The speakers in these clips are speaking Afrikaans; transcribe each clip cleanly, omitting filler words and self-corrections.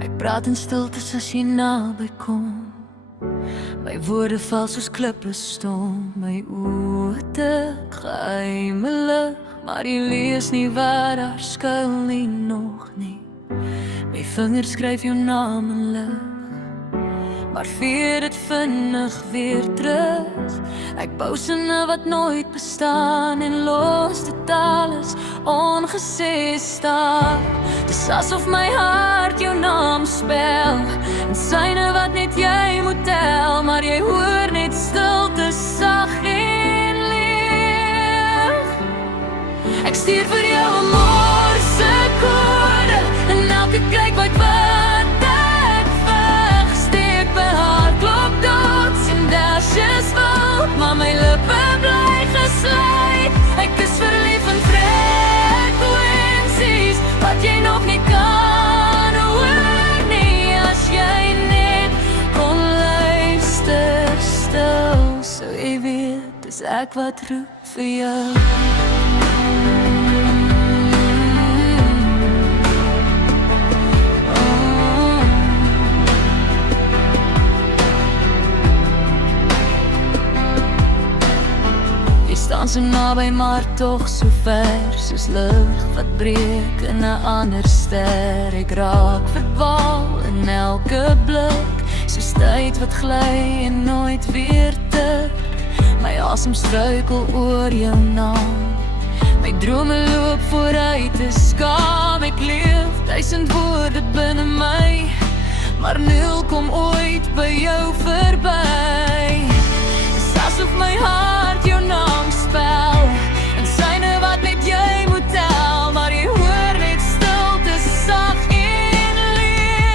Ek praat in stiltes as jy naby kom. My woorde val soos klippe stom. My oë te geheimelig, maar jy lees nie waar daar skuil nie nog nie. My vingers skryf jou naam in lig, maar veer dit vinnig weer terug. Ek bou sinne wat nooit bestaan en los dit alles ongesê staan. Dis asof my hart jou naam spel en syne wat net jy moet tel, maar jy hoor net stilte sag en leeg. Ek stuur vir jou 'n morse kode en elke kyk wat ek veg, steek my hart klop dood en dashes vol, maar my lippe bly gesluit. Ek is verlief in frekwensies wat jy nog nie kan hoor nie. As jy net kon luister stil, sou jy weet dis ek wat roep vir jou. Staan so naby maar toch so ver, soos lig wat breek in 'n ander ster. Ek raak verdwaal in elke blik, soos tyd wat gly en nooit weer terug. My asem struikel oor jou naam, my drome loop vooruit te skaam. Ek leef 1000 woorde binne my, maar 0 kom ooit by jou verby. Dis asof my hart jou naam spel en syne wat net jy moet tel, maar jy hoor net stilte sag en leeg.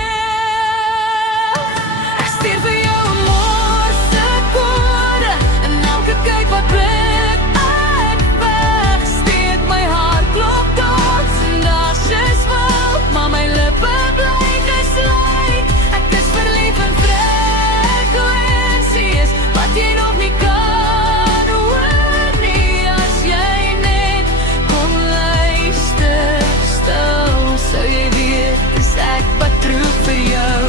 Ek stuur vir jou 'n morse kode en elke kyk wat ek weg, steek my hart klop dood en dashes vol, maar my lippe bly gesluit. Ek is verlief in frekwensies wat jy nog nie kan hoor nie. As jy net kon luister stil, sou jy weet dis ek wat roep vir jou.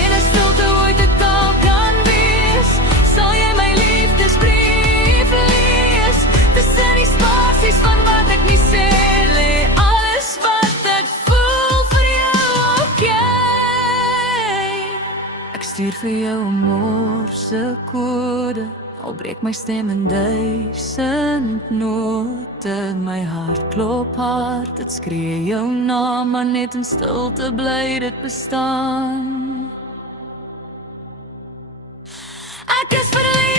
En as stilte ooit 'n taal kan wees, sal jy my liefdesbrief lees. Tussen die spasies van wat ek nie sê, lê alles wat ek voel vir jou, okay. Ek stuur vir jou 'n morse kode, al breek my stem in 1000 note. My hart klop hard, dit skree jou naam, maar net in stilte bly dit bestaan. Ek is verlief